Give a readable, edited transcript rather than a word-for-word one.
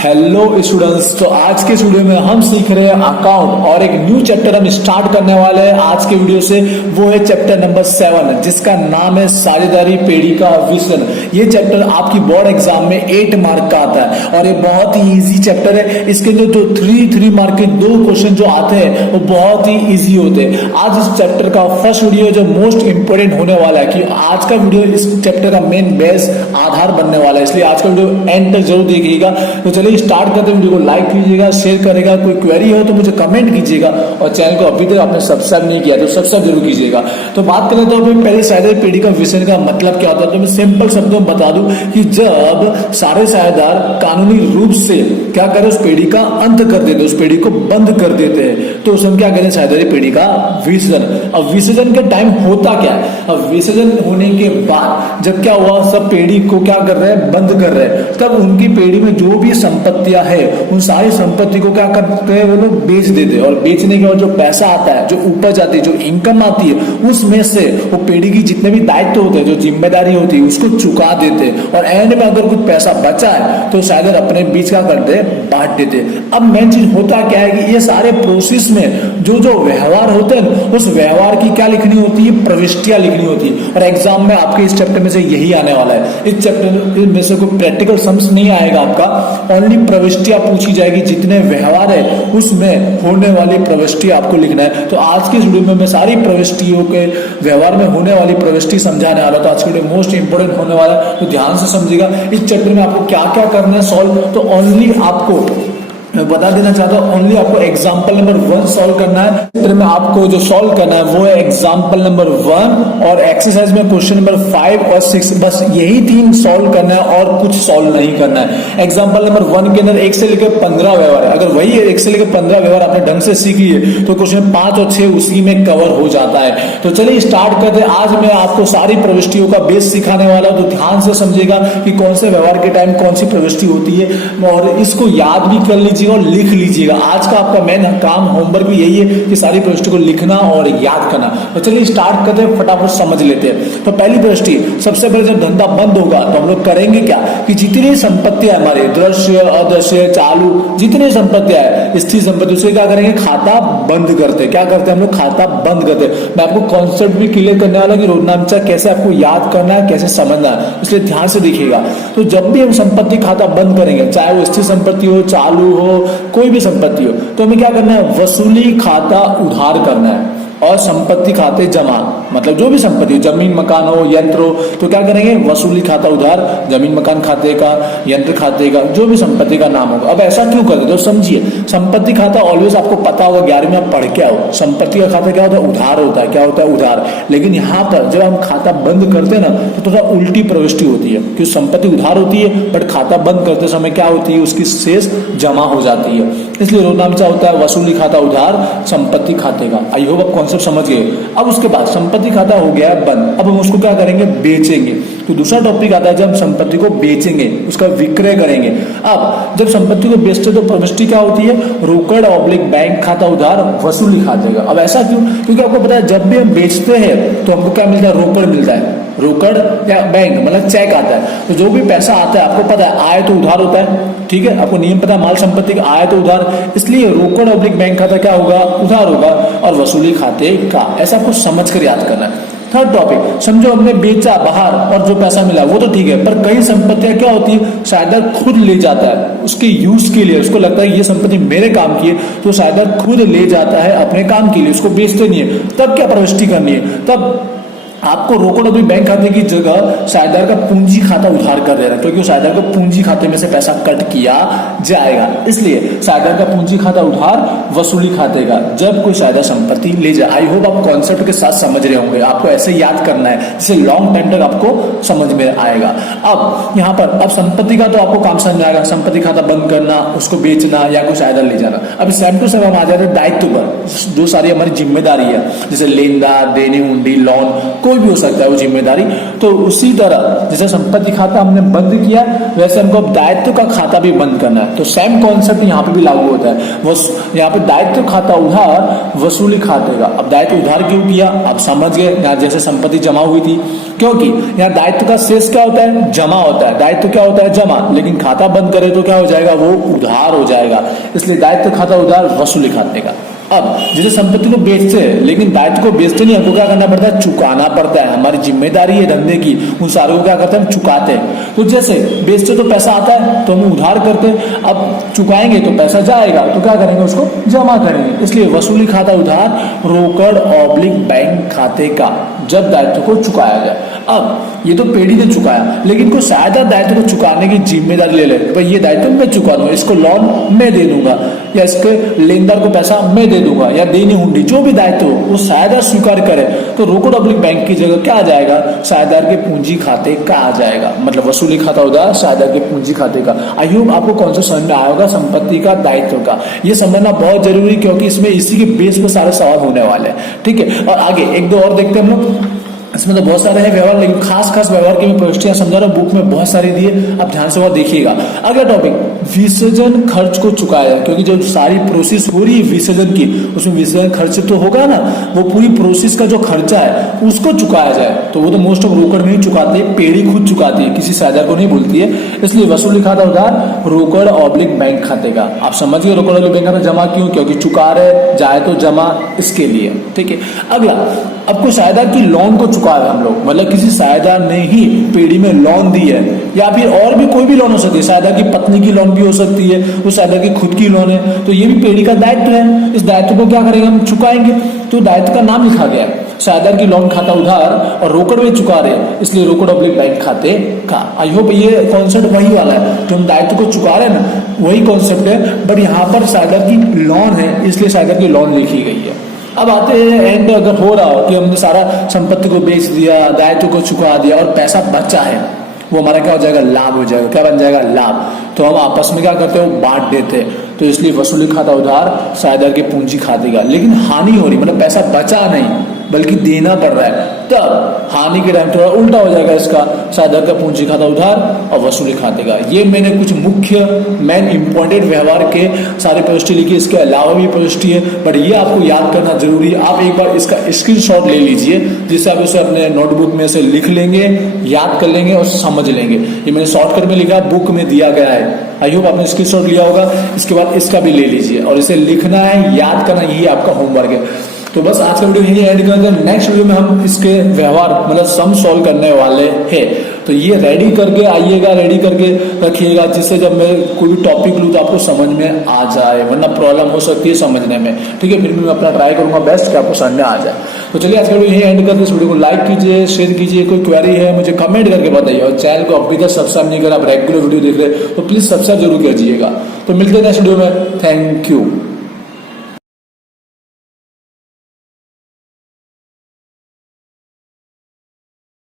Hello students, तो आज के वीडियो में हम सीख रहे हैं अकाउंट और एक न्यू चैप्टर हम स्टार्ट करने वाले हैं आज के वीडियो से। वो है चैप्टर नंबर 7 जिसका नाम है साझेदारी पेड़ी का विजन। ये चैप्टर आपकी बोर्ड एग्जाम में 8 मार्क का आता है और ये बहुत ही इजी चैप्टर है। इसके अंदर जो 3 मार्क के 2 क्वेश्चन जो आते हैं वो बहुत ही इजी होते हैं। आज इस चैप्टर का फर्स्ट वीडियो जो मोस्ट इंपोर्टेंट होने वाला है कि आज का वीडियो इस चैप्टर का मेन बेस आधार बनने वाला है, इसलिए आज का वीडियो एंड तक जरूर देखिएगा। तो चलिए स्टार्ट करते हैं। वीडियो को लाइक कीजिएगा, शेयर करेगा, कोई क्वेरी हो तो मुझे कमेंट कीजिएगा और चैनल को अभी तक आपने सब्सक्राइब नहीं किया तो सब्सक्राइब जरूर कीजिएगा। तो बात करें तो अभी पहले साझेदारी पेड़ी का विजन का मतलब क्या होता है, तो मैं सिंपल शब्दों में बता दूं कि जब सारे साझेदार कानूनी रूप से क्या करें, उस पेड़ी का अंत कर देते, उस पेड़ी को बंद कर देते हैं, तो उसमें क्या करें, साझेदारी पेड़ी का विसर्जन। अब विसर्जन के टाइम होता क्या है, अब विसर्जन होने के बाद जब क्या हुआ, सब पेड़ी को क्या कर रहे हैं, बंद कर रहे हैं, तब उनकी पेड़ी में जो भी संपत्तियां है उन सारी संपत्ति को क्या करते हैं, वो लोग बेच देते हैं और बेचने के बाद जो पैसा आता है, जो उपज आती है, जो इनकम आती है, उसमें से वो पेड़ी की जितने भी दायित्व होते हैं, जो जिम्मेदारी होती है, उसको चुका देते हैं और एंड में अगर कुछ पैसा बचा है तो शायद अपने बीच क्या करते हैं, बांट देते हैं। अब मेन चीज होता क्या है कि ये सारे प्रोसेस में जो जो व्यवहार होते हैं उस व्यवहार की क्या लिखनी होती है, प्रविष्टियां लिखनी होती है। और एग्जाम में आपके इस चैप्टर में से यही आने वाला है। इस चैप्टर में से कोई प्रैक्टिकल सम्स नहीं आएगा आपका, ओनली प्रविष्टियां पूछी जाएगी, जितने व्यवहार है उसमें होने वाली प्रविष्टि आपको लिखना है। तो आज के वीडियो में मैं सारी प्रविष्टियों के व्यवहार में होने वाली प्रविष्टि समझाने वाला, तो आज के वीडियो मोस्ट इंपोर्टेंट होने वाला है, तो ध्यान से समझिएगा। इस चैप्टर में आपको क्या क्या करना है सॉल्व, तो ओनली आपको मैं बता देना चाहता हूं, ओनली आपको एग्जाम्पल नंबर 1 सॉल्व करना है। चित्र में आपको जो सॉल्व करना है वो है एग्जाम्पल नंबर 1 और एक्सरसाइज में क्वेश्चन नंबर 5 और 6, बस यही 3 सॉल्व करना है और कुछ सॉल्व नहीं करना है। एग्जाम्पल नंबर 1 के अंदर 1 से लेकर 15 व्यवहार है, अगर वही 1 से लेकर 15 व्यवहार आपने ढंग से सीख लिए तो क्वेश्चन 5 और 6 उसी में कवर हो जाता है। तो चलिए स्टार्ट करते हैं। आज मैं आपको सारी प्रविष्टियों का बेस सिखाने वाला हूं, तो ध्यान से समझिएगा कि कौन से व्यवहार के टाइम कौन सी प्रविष्टि होती है और इसको याद भी कर लीजिएगा और लिख लीजिएगा। आज का आपका मेन काम होमवर्क भी यही है कि सारी प्रविष्टि को लिखना और याद करना। तो चलिए स्टार्ट करते हैं, फटाफट समझ लेते हैं। तो पहली प्रविष्टि, सबसे पहले जब धंधा बंद होगा तो हम लोग करेंगे क्या कि जितनी संपत्तियां हमारे दृश्य, अदृश्य, चालू, जितनी संपत्तियां है, स्थिर संपत्ति, उसे क्या करेंगे, खाता बंद करते हैं। क्या करते हैं हम लोग, खाता बंद करते हैं। मैं आपको कॉन्सेप्ट भी क्लियर करने वाला कि रोजनामचा कैसे आपको याद करना है, कैसे समझना है, इसलिए ध्यान से देखिएगा। तो जब भी हम संपत्ति खाता बंद करेंगे, चाहे वो स्थिर संपत्ति हो, चालू हो, कोई भी संपत्ति हो, तो हमें क्या करना है, वसूली खाता उधार करना है और संपत्ति खाते जमा, मतलब जो भी संपत्ति, जमीन मकान हो, यंत्र हो, तो क्या करेंगे, वसूली खाता उधार, जमीन मकान खाते का, यंत्र खाते का, जो भी संपत्ति का नाम होगा। अब ऐसा क्यों करते, तो समझिए, संपत्ति खाता ऑलवेज आपको पता होगा, 11वीं में आप पढ़ के आओ, संपत्ति का खाता क्या होता है, उधार होता है। क्या होता है, उधार। लेकिन यहाँ पर जब हम खाता बंद करते हैं ना तो थोड़ा उल्टी प्रविष्टि होती है, क्योंकि संपत्ति उधार होती है बट खाता बंद करते समय क्या होती है, उसकी शेष जमा हो जाती है। इसलिए रोजनामचा होता है वसूली खाता उधार, संपत्ति खाते का। आई होप आप कॉन्सेप्ट समझ गए। अब उसके बाद संपत्ति खाता हो गया बंद, अब हम उसको क्या करेंगे, बेचेंगे। तो दूसरा टॉपिक आता है जब हम संपत्ति को बेचेंगे, उसका विक्रय करेंगे। अब जब संपत्ति को बेचते तो प्रविष्टि क्या होती है, रोकड़ ऑब्लिक बैंक खाता उधार वसूली खाते का। अब ऐसा क्यों, क्योंकि आपको पता है जब भी हम बेचते हैं तो हमको क्या मिलता है, रोकड़ मिलता है, रोकड़ या बैंक मतलब चेक आता है। तो जो भी पैसा आता है आपको पता है आय तो उधार होता है, ठीक है, आपको नियम पता है, माल संपत्ति का आय तो उधार, इसलिए रोकड़ ऑब्लिक बैंक खाता क्या होगा, उधार होगा और वसूली खाते का। ऐसा आपको समझ कर याद करना है। थर्ड टॉपिक, समझो हमने बेचा बाहर और जो पैसा मिला वो तो ठीक है, पर कई संपत्तियां क्या होती है, साझेदार खुद ले जाता है उसके यूज के लिए, उसको लगता है ये संपत्ति मेरे काम की है, तो साझेदार खुद ले जाता है अपने काम के लिए, उसको बेचते नहीं है। तब क्या प्रविष्टि करनी है, तब आपको रोकड़ ऑब्लिक बैंक खाते की जगह साझेदार का पूंजी खाता उधार कर देना, क्योंकि साझेदार को पूंजी खाते में से पैसा कट किया जाएगा। इसलिए साझेदार का पूंजी खाता उधार वसूली खाते का, जब कोई साझेदार संपत्ति ले जाए। आई होप आप कॉन्सेप्ट के साथ समझ रहे होंगे, आपको ऐसे याद करना है जिससे लॉन्ग टाइम तक आपको समझ में आएगा। अब यहाँ पर अब संपत्ति का तो आपको काम समझ आएगा, संपत्ति खाता बंद करना, उसको बेचना या कोई साझेदार ले जाना। अभी सेम टू सेम हम आ जाते हैं दायित्व पर, जो सारी हमारी जिम्मेदारी है, जैसे लेनदार, देनी, हुंडी, लोन, कोई भी हो सकता है वो जिम्मेदारी। तो उसी तरह जैसे संपत्ति खाता हमने बंद किया, वैसे हमको अब दायित्व का खाता भी बंद करना है। तो सेम कॉन्सेप्ट यहाँ पे भी लागू होता है। वो यहाँ पे दायित्व खाता उधार, वसूली खाते का। अब दायित्व उधार क्यों किया, आप समझ गए। यहाँ जैसे संपत्ति जमा हुई थी, क्योंकि यहाँ दायित्व का शेष क्या होता है, जमा होता है। दायित्व क्या होता है, जमा, लेकिन खाता बंद करे तो क्या हो जाएगा, वो उधार हो जाएगा। इसलिए दायित्व खाता उधार, वसूली खाते का। अब जैसे संपत्ति को बेचते हैं, लेकिन दायित्व को बेचते नहीं, हमको क्या करना पड़ता है, चुकाना पड़ता है। हमारी जिम्मेदारी है धंधे की, उन सारों को क्या करते हैं, हम चुकाते हैं। तो जैसे बेचते तो पैसा आता है तो हम उधार करते हैं, अब चुकाएंगे तो पैसा जाएगा, तो क्या करेंगे, उसको जमा करेंगे। इसलिए वसूली खाता उधार, रोकड़ ऑब्लिक बैंक खाते का, जब दायित्व को चुकाया जाए। अब ये तो पेड़ी ने चुकाया, लेकिन कोई शायद दायित्व को चुकाने की जिम्मेदारी ले ले, भाई ये दायित्व मैं चुका दूंगा, इसको लोन मैं दे दूंगा, या इसके लेनदार को पैसा मैं दे दूंगा, या देनी हुंडी, जो भी दायित्व हो वो शायदार स्वीकार करे, तो रोकड़ ऑब्लिक बैंक की जगह क्या आ जाएगा, शायदार के पूंजी खाते का आ जाएगा। मतलब वसूली खाता उधार, शायदार के पूंजी खाते का। आई होप आपको कॉन्सेप्ट समझ में आया होगा संपत्ति का, दायित्व का। ये समझना बहुत जरूरी, क्योंकि इसमें इसी के बेस पर सारे सवाल होने वाले हैं। ठीक है, और आगे एक दो और देखते हैं हम लोग। इसमें तो बहुत सारे हैं व्यवहार, लेकिन खास व्यवहार की मैं प्रविष्टियां समझा रहा हूं, बुक में बहुत सारी दी है, आप ध्यान से वो देखिएगा। अगला टॉपिक, विसर्जन खर्च को चुकाया, क्योंकि जो सारी प्रोसेस हो रही है विसर्जन की, उसमें विसर्जन खर्च तो होगा ना, वो पूरी प्रोसेस का जो खर्चा है उसको चुकाया जाए। तो वो तो मोस्ट ऑफ रोकड़ में ही चुकाते हैं, पेड़ी खुद चुकाती है, किसी साझा को नहीं बोलती है। इसलिए वसूली खाता उधार, रोकड़ ऑब्लिक बैंक खाते का। आप समझ गए रोकड़ ऑब्लिक बैंक खाता जमा क्यों, क्योंकि चुका रहे, जाए तो जमा, इसके लिए। ठीक है, अगला, अब कोई साझेदार की लोन को चुका रहे हम लोग, मतलब किसी साझेदार ने ही पेड़ी में लोन दी है, या फिर और भी कोई भी लोन हो सकती है, साझेदार की पत्नी की लोन भी हो सकती है, उस साझेदार की खुद की लोन है, तो ये भी पेड़ी का दायित्व है। इस दायित्व को क्या करेंगे, हम चुकाएंगे। तो दायित्व का नाम लिखा गया है, साझेदार की लोन खाता उधार और रोकड़ में चुका रहे, इसलिए रोकड़ ऑब्लिक बैंक खाते का। आई होप ये कॉन्सेप्ट वही वाला है, जो हम दायित्व को चुका रहे हैं ना, वही कॉन्सेप्ट है, बट यहाँ पर साझेदार की लोन है, इसलिए साझेदार की लोन लिखी गई है। अब आते हैं एंड, अगर हो रहा हो कि हमने सारा संपत्ति को बेच दिया, दायित्व को चुका दिया और पैसा बचा है, वो हमारा क्या हो जाएगा, लाभ हो जाएगा। क्या बन जाएगा, लाभ। तो हम आपस में क्या करते हैं, वो बांट देते हैं। तो इसलिए वसूली खाता उधार, साझेदार के पूंजी खाते का। लेकिन हानि हो रही, मतलब पैसा बचा नहीं बल्कि देना पड़ रहा है, तब हानि के टाइम थोड़ा उल्टा हो जाएगा इसका, साझेदार का पूंजी खाता उधार और वसूली खाते का। ये मैंने कुछ मुख्य मेन इंपॉर्टेंट व्यवहार के सारे प्रविष्टि लिखी, इसके अलावा भी प्रविष्टि है, बट ये आपको याद करना जरूरी है। आप एक बार इसका स्क्रीनशॉट ले लीजिए, जिससे आप उसे अपने नोटबुक में से लिख लेंगे, याद कर लेंगे और समझ लेंगे। ये मैंने शॉर्टकट में लिखा, बुक में दिया गया है। आई होप आपने स्क्रीनशॉट लिया होगा। इसके बाद इसका भी ले लीजिए और इसे लिखना है, याद करना, यही आपका होमवर्क है। तो बस आज का वीडियो यही एंड करते हैं। नेक्स्ट वीडियो में हम इसके व्यवहार मतलब सम सॉल्व करने वाले हैं। तो ये रेडी करके आइएगा, रेडी करके रखिएगा, जिससे जब मैं कोई भी टॉपिक लूँ तो आपको समझ में आ जाए, वरना प्रॉब्लम हो सकती है समझने में। ठीक है, फिर भी मैं अपना ट्राई करूंगा बेस्ट कि आपको समझ में आ जाए। तो चलिए आज का वीडियो यही एंड करते हैं। इस वीडियो को लाइक कीजिए, शेयर कीजिए, कोई क्वेरी है मुझे कमेंट करके बताइए, और चैनल को अभी तक सब्सक्राइब नहीं करा, आप रेगुलर वीडियो देख रहे तो प्लीज सब्सक्राइब जरूर कीजिएगा। तो मिलते हैं नेक्स्ट वीडियो में। Thank you.